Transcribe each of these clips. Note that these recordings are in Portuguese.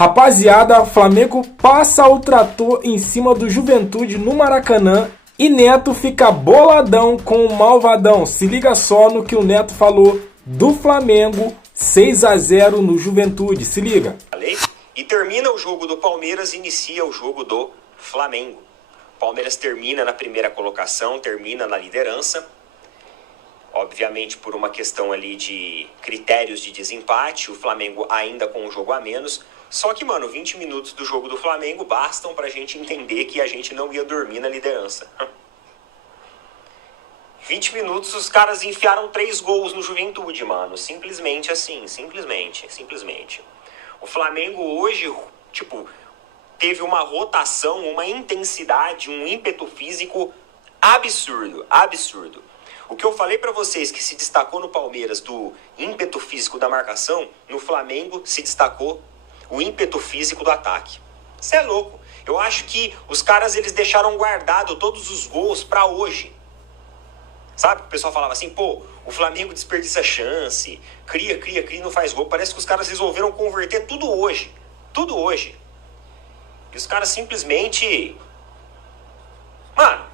Rapaziada, Flamengo passa o trator em cima do Juventude no Maracanã e Neto fica boladão com o Malvadão. Se liga só no que o Neto falou do Flamengo, 6-0 no Juventude. Se liga. E termina o jogo do Palmeiras e inicia o jogo do Flamengo. Palmeiras termina na primeira colocação, termina na liderança. Obviamente por uma questão ali de critérios de desempate, o Flamengo ainda com um jogo a menos. Só que, mano, 20 minutos do jogo do Flamengo bastam pra gente entender que a gente não ia dormir na liderança. 20 minutos os caras enfiaram 3 gols no Juventude, mano. Simplesmente assim, simplesmente. O Flamengo hoje, teve uma rotação, uma intensidade, um ímpeto físico absurdo. O que eu falei pra vocês que se destacou no Palmeiras do ímpeto físico da marcação, no Flamengo se destacou o ímpeto físico do ataque. Isso é louco. Eu acho que os caras, eles deixaram guardado todos os gols pra hoje. Sabe? O pessoal falava assim, pô, o Flamengo desperdiça chance, cria, não faz gol. Parece que os caras resolveram converter tudo hoje. E os caras simplesmente... Mano,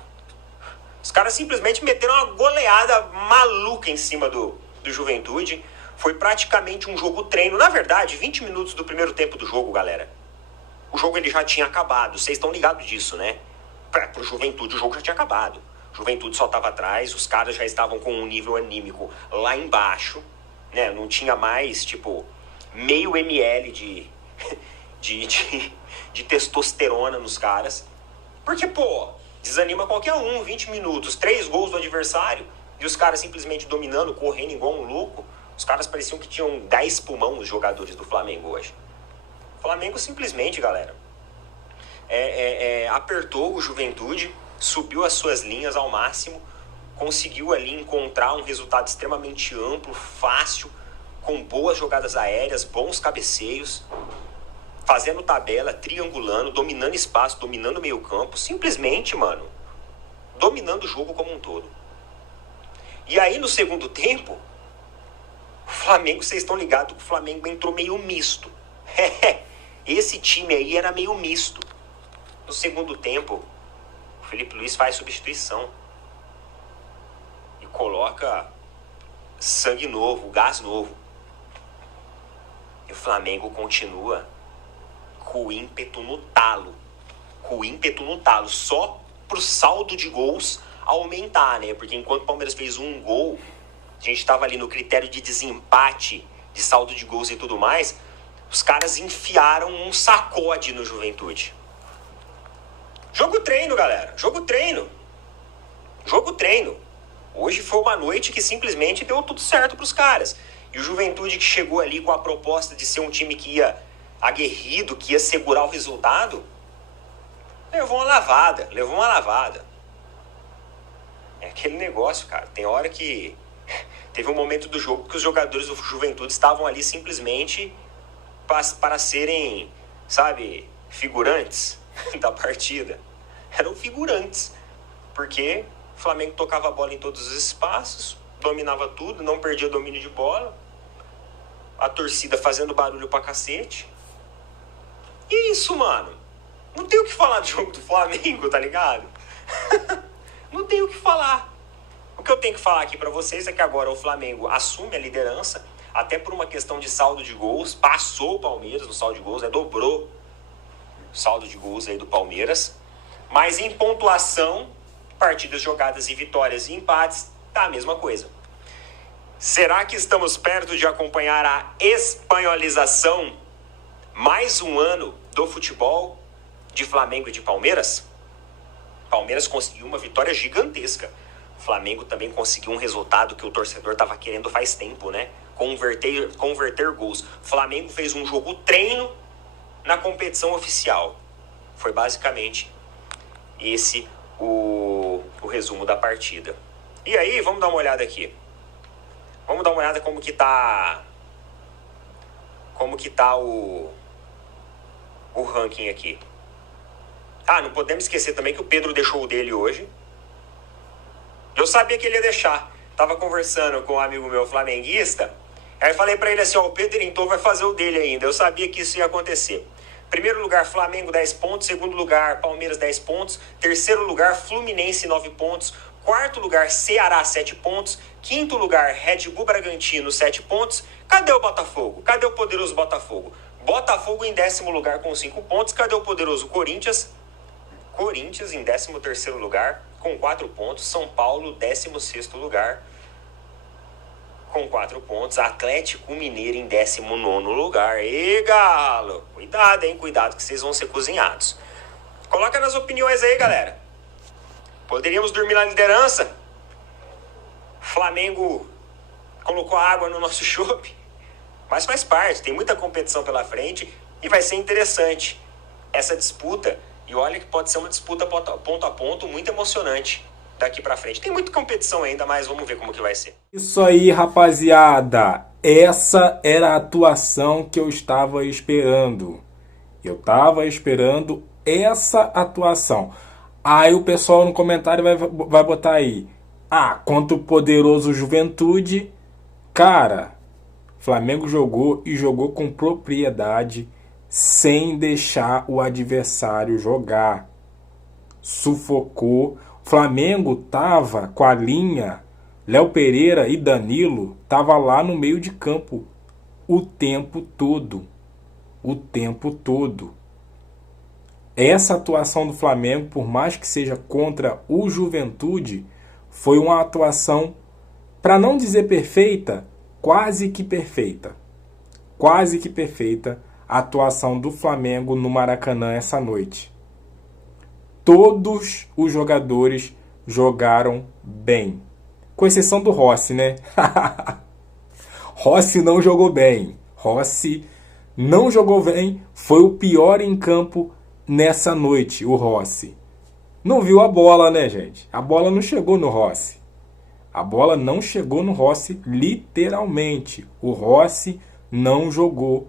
os caras simplesmente meteram uma goleada maluca em cima do Juventude. Foi praticamente um jogo treino. Na verdade, 20 minutos do primeiro tempo do jogo, galera. O jogo ele já tinha acabado. Vocês estão ligados disso, né? Pro Juventude, o jogo já tinha acabado. Juventude só estava atrás. Os caras já estavam com um nível anímico lá embaixo. Né? Não tinha mais, meio ml de testosterona nos caras. Porque, pô, desanima qualquer um. 20 minutos, 3 gols do adversário. E os caras simplesmente dominando, correndo igual um louco. Os caras pareciam que tinham 10 pulmão os jogadores do Flamengo hoje. O Flamengo simplesmente, galera, apertou o Juventude, subiu as suas linhas ao máximo, conseguiu ali encontrar um resultado extremamente amplo, fácil, com boas jogadas aéreas, bons cabeceios, fazendo tabela, triangulando, dominando espaço, dominando meio campo, simplesmente, mano, dominando o jogo como um todo. E aí no segundo tempo, o Flamengo, vocês estão ligados que o Flamengo entrou meio misto. Esse time aí era meio misto. No segundo tempo, o Felipe Luiz faz substituição. E coloca sangue novo, gás novo. E o Flamengo continua com o ímpeto no talo. Só pro saldo de gols aumentar, né? Porque enquanto o Palmeiras fez um gol... A gente estava ali no critério de desempate, de saldo de gols e tudo mais. Os caras enfiaram um sacode no Juventude. Jogo treino, galera. Jogo treino. Hoje foi uma noite que simplesmente deu tudo certo pros caras. E o Juventude que chegou ali com a proposta de ser um time que ia aguerrido, que ia segurar o resultado, levou uma lavada. É aquele negócio, cara. Tem hora que... Teve um momento do jogo que os jogadores do Juventude estavam ali simplesmente para serem, figurantes da partida. Eram figurantes, porque o Flamengo tocava a bola em todos os espaços, dominava tudo, não perdia domínio de bola, a torcida fazendo barulho pra cacete. E isso, mano, não tem o que falar do jogo do Flamengo, tá ligado? Não tem o que falar. O que eu tenho que falar aqui pra vocês é que agora o Flamengo assume a liderança, até por uma questão de saldo de gols, passou o Palmeiras no saldo de gols, dobrou o saldo de gols aí do Palmeiras, mas em pontuação, partidas jogadas e vitórias e empates, tá a mesma coisa. Será que estamos perto de acompanhar a espanholização, mais um ano do futebol de Flamengo e de Palmeiras? Palmeiras conseguiu uma vitória gigantesca. O Flamengo também conseguiu um resultado que o torcedor estava querendo faz tempo, né? Converter gols. O Flamengo fez um jogo treino na competição oficial. Foi basicamente esse o resumo da partida. E aí, vamos dar uma olhada aqui. Vamos dar uma olhada como que tá o ranking aqui. Ah, não podemos esquecer também que o Pedro deixou o dele hoje. Eu sabia que ele ia deixar. Tava conversando com um amigo meu flamenguista Aí eu falei pra ele assim, ó, o Pedro então vai fazer o dele ainda. Eu sabia que isso ia acontecer. Primeiro lugar, Flamengo, 10 pontos. Segundo lugar, Palmeiras, 10 pontos. Terceiro lugar, Fluminense, 9 pontos. Quarto lugar, Ceará, 7 pontos. Quinto lugar, Red Bull Bragantino, 7 pontos. Cadê o Botafogo? Cadê o poderoso Botafogo? Botafogo em 10º lugar com 5 pontos. Cadê o poderoso Corinthians? Corinthians em 13º lugar com 4 pontos. São Paulo, 16º lugar com 4 pontos. Atlético Mineiro em 19º lugar. E Galo, cuidado, hein? Cuidado que vocês vão ser cozinhados. Coloca nas opiniões aí, galera. Poderíamos dormir na liderança? Flamengo colocou água no nosso chope. Mas faz parte, tem muita competição pela frente e vai ser interessante essa disputa. E olha que pode ser uma disputa ponto a ponto muito emocionante daqui pra frente. Tem muita competição ainda, mas vamos ver como que vai ser. Isso aí, rapaziada. Essa era a atuação que eu estava esperando. Eu estava esperando essa atuação. Aí o pessoal no comentário vai botar aí. Ah, contra o poderoso Juventude. Cara, Flamengo jogou e jogou com propriedade, sem deixar o adversário jogar. Sufocou. Flamengo tava com a linha, Léo Pereira e Danilo tava lá no meio de campo o tempo todo. O tempo todo. Essa atuação do Flamengo, por mais que seja contra o Juventude, foi uma atuação, para não dizer perfeita, quase que perfeita. Quase que perfeita a atuação do Flamengo no Maracanã essa noite. Todos os jogadores jogaram bem. Com exceção do Rossi, né? Rossi não jogou bem. Rossi não jogou bem. Foi o pior em campo nessa noite, o Rossi. Não viu a bola, né, gente? A bola não chegou no Rossi. A bola não chegou no Rossi, literalmente. O Rossi não jogou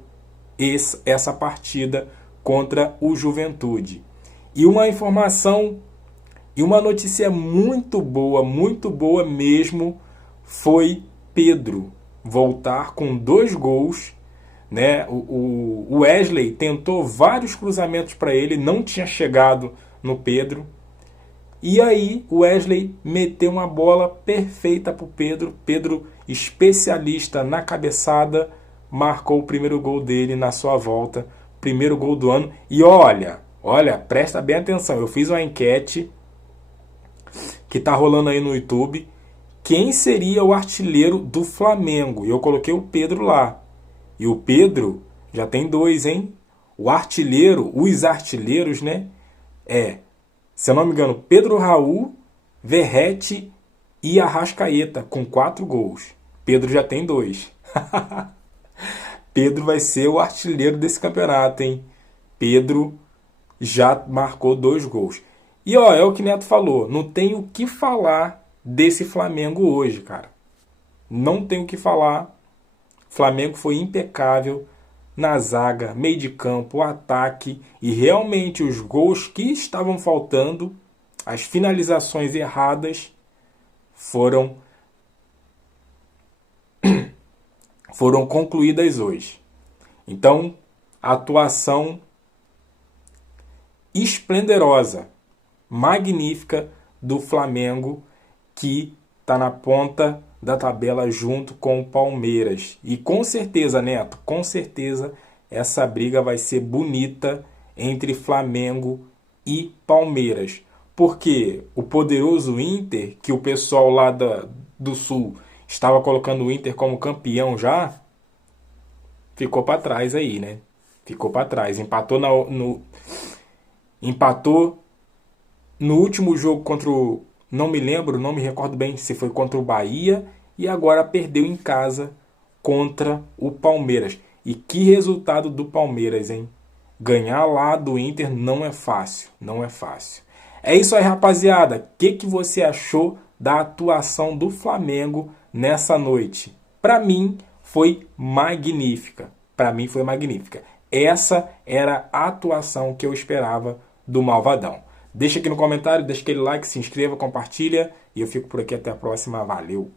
essa partida contra o Juventude. E uma informação e uma notícia muito boa mesmo, foi Pedro voltar com 2 gols. Né? O Wesley tentou vários cruzamentos para ele, não tinha chegado no Pedro. E aí o Wesley meteu uma bola perfeita para o Pedro. Pedro, especialista na cabeçada, marcou o primeiro gol dele na sua volta. Primeiro gol do ano. E olha, presta bem atenção. Eu fiz uma enquete que tá rolando aí no YouTube. Quem seria o artilheiro do Flamengo? E eu coloquei o Pedro lá. E o Pedro já tem 2, hein? O artilheiro, os artilheiros, né? Se eu não me engano, Pedro Raul, Verratti e Arrascaeta, com 4 gols. Pedro já tem 2. Pedro vai ser o artilheiro desse campeonato, hein? Pedro já marcou 2 gols. E ó, é o que Neto falou, não tem o que falar desse Flamengo hoje, cara. Não tem o que falar. O Flamengo foi impecável na zaga, meio de campo, ataque, e realmente os gols que estavam faltando, as finalizações erradas, foram concluídas hoje. Então, atuação esplendorosa, magnífica do Flamengo, que está na ponta da tabela junto com o Palmeiras. E com certeza, Neto, com certeza essa briga vai ser bonita entre Flamengo e Palmeiras. Porque o poderoso Inter, que o pessoal lá do Sul estava colocando o Inter como campeão já, ficou para trás aí, né? Ficou para trás. Empatou no último jogo contra o... Não me recordo bem se foi contra o Bahia, e agora perdeu em casa contra o Palmeiras. E que resultado do Palmeiras, hein? Ganhar lá do Inter não é fácil, não é fácil. É isso aí, rapaziada. O que você achou da atuação do Flamengo nessa noite? Para mim, foi magnífica. Para mim, foi magnífica. Essa era a atuação que eu esperava do Malvadão. Deixa aqui no comentário, deixa aquele like, se inscreva, compartilha. E eu fico por aqui até a próxima. Valeu!